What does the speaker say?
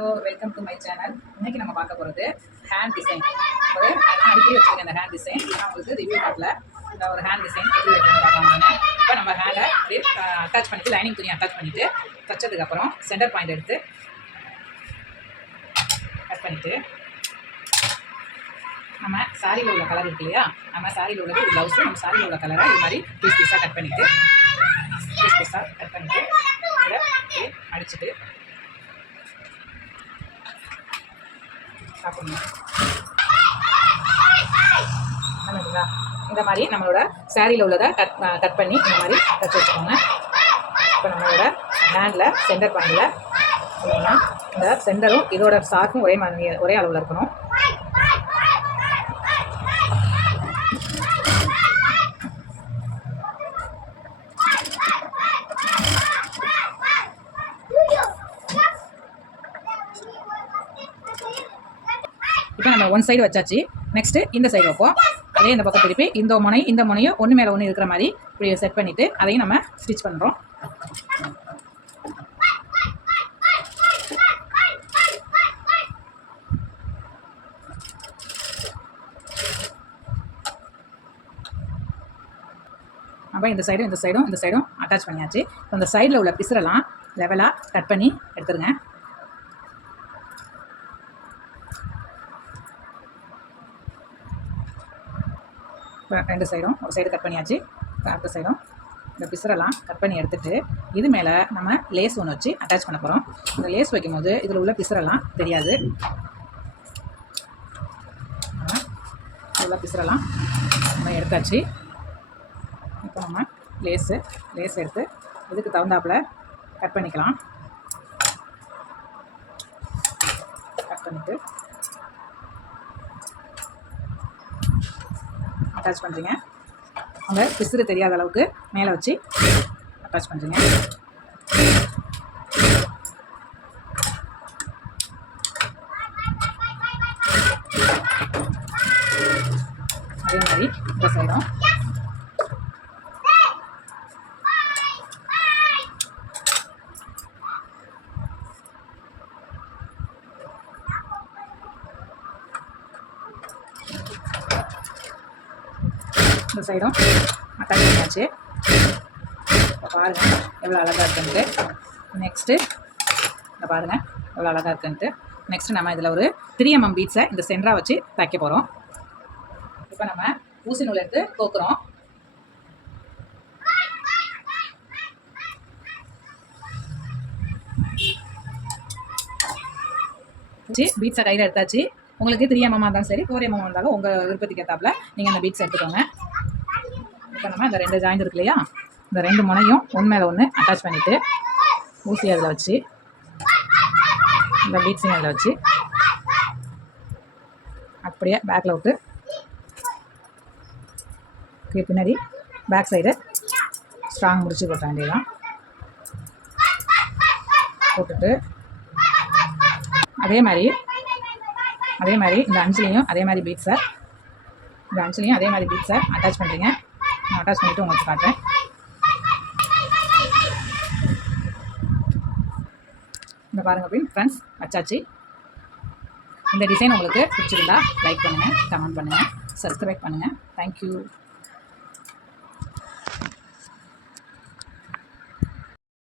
So welcome to my channel. இன்னைக்கு நம்ம பார்க்க போகிறது ஹேண்ட் டிசைன். ஒரு அடிக்கடி வச்சுருக்கேன் இந்த ஹேண்ட் டிசைன். நான் உங்களுக்கு ரிவ்யூ காட்டில் இந்த ஒரு ஹேண்ட் டிசைன் எப்படி வைக்கணும்னு பார்க்கலாம். இப்போ நம்ம ஹேண்டை அப்படியே அட்டாச் பண்ணிவிட்டு லைனிங் துணி அட்டாச் பண்ணிவிட்டு தைச்சதுக்கப்புறம் சென்டர் பாயிண்ட் எடுத்து கட் பண்ணிவிட்டு நம்ம சாரியில் உள்ள கலர் இருக்கு இல்லையா, நம்ம சாரியில் உள்ளது இது ப்ளவுஸு, நம்ம சாரியில் உள்ள கலரை இது மாதிரி பீஸ் பீஸாக கட் பண்ணிவிட்டு இதை அடிச்சுட்டு சாப்பிடணும். இந்த மாதிரி நம்மளோட சாரியில் உள்ளதை கட் பண்ணி இந்த மாதிரி தச்சு வச்சுக்கோங்க. இப்போ நம்மளோட ஹேண்டில் சென்டர் பாயிண்டில் இல்லைன்னா இந்த சென்டரும் இதோட சார்க்கும் ஒரே அளவில் இருக்கணும். இப்போ நம்ம ஒன் சைடு வச்சாச்சு. நெக்ஸ்ட்டு இந்த சைடு வைப்போம். அதே இந்த பக்கம் திருப்பி இந்த முனையும் ஒன்று மேலே ஒன்று இருக்கிற மாதிரி இப்படி செட் பண்ணிவிட்டு அதையும் நம்ம ஸ்டிச் பண்ணுறோம். அப்போ இந்த சைடும் அட்டாச் பண்ணியாச்சு. இப்போ இந்த சைடில் உள்ள பிசுரெல்லாம் லெவலாக கட் பண்ணி எடுத்துருங்க. ரெண்டு சைடும் ஒரு சைடு கட் பண்ணியாச்சு. அடுத்த சைடும் இந்த பிசுரெல்லாம் கட் பண்ணி எடுத்துகிட்டு இது மேலே நம்ம லேஸ் ஒன்று வச்சு அட்டாச் பண்ண போகிறோம். இந்த லேஸ் வைக்கும்போது இதில் உள்ள பிசுரெல்லாம் தெரியாது. உள்ள பிசுரெல்லாம் நம்ம எடுத்தாச்சு. இப்போ நம்ம லேஸ் எடுத்து இதுக்கு தகுந்தாப்பில் கட் பண்ணிக்கலாம். கட் பண்ணிவிட்டு அட்டாச் பண்ணுறீங்க. அந்த பிசுறு தெரியாத அளவுக்கு மேலே வச்சு அட்டாச் பண்ணுறீங்க. அதே மாதிரி இந்த சைடும் இந்த சைடும் அட்டாச் பண்ணியாச்சு. இப்போ பாருங்கள் எவ்வளோ அழகாக இருக்குன்ட்டு. நெக்ஸ்ட்டு இந்த பாருங்கள் எவ்வளோ அழகாக இருக்குன்ட்டு. நெக்ஸ்ட்டு நம்ம இதில் ஒரு 3 mm பீட்ஸை இந்த சென்டராக வச்சு தைக்க போகிறோம். இப்போ நம்ம ஊசி நூல் எடுத்து கோக்குறோம். பீட்ஸை கையில் எடுத்தாச்சு. உங்களுக்கு 3 mm இருந்தாலும் சரி 4 mm இருந்தாலும் உங்கள் விருப்பத்துக்கு ஏற்றாப்புல நீங்கள் அந்த பீட்ஸ் எடுத்துக்கோங்க. இப்போ நம்ம இந்த 2 ஜாயிண்ட் இருக்கு இல்லையா, இந்த 2 முனையும் ஒன்று மேலே ஒன்று அட்டாச் பண்ணிவிட்டு ஊசி அதில் வச்சு இந்த பீட்ஸையும் அதில் வச்சு அப்படியே பேக்கில் விட்டு பின்னாடி பேக் சைடு ஸ்ட்ராங் முடிச்சு போட்ட வேண்டியதான். போட்டுட்டு அதே மாதிரி இந்த அஞ்சுலேயும் அதே மாதிரி பீட்ஸை அட்டாச் பண்ணுறீங்க. நான் அட்டாச் பண்ணிவிட்டு உங்களுக்கு காட்டுறேன். இந்த பாருங்கள் அப்படின்னு ஃப்ரெண்ட்ஸ் வச்சாச்சு. இந்த டிசைன் உங்களுக்கு பிடிச்சிருந்தா லைக் பண்ணுங்கள், கமெண்ட் பண்ணுங்கள், சப்ஸ்கிரைப் பண்ணுங்கள். தேங்க்யூ.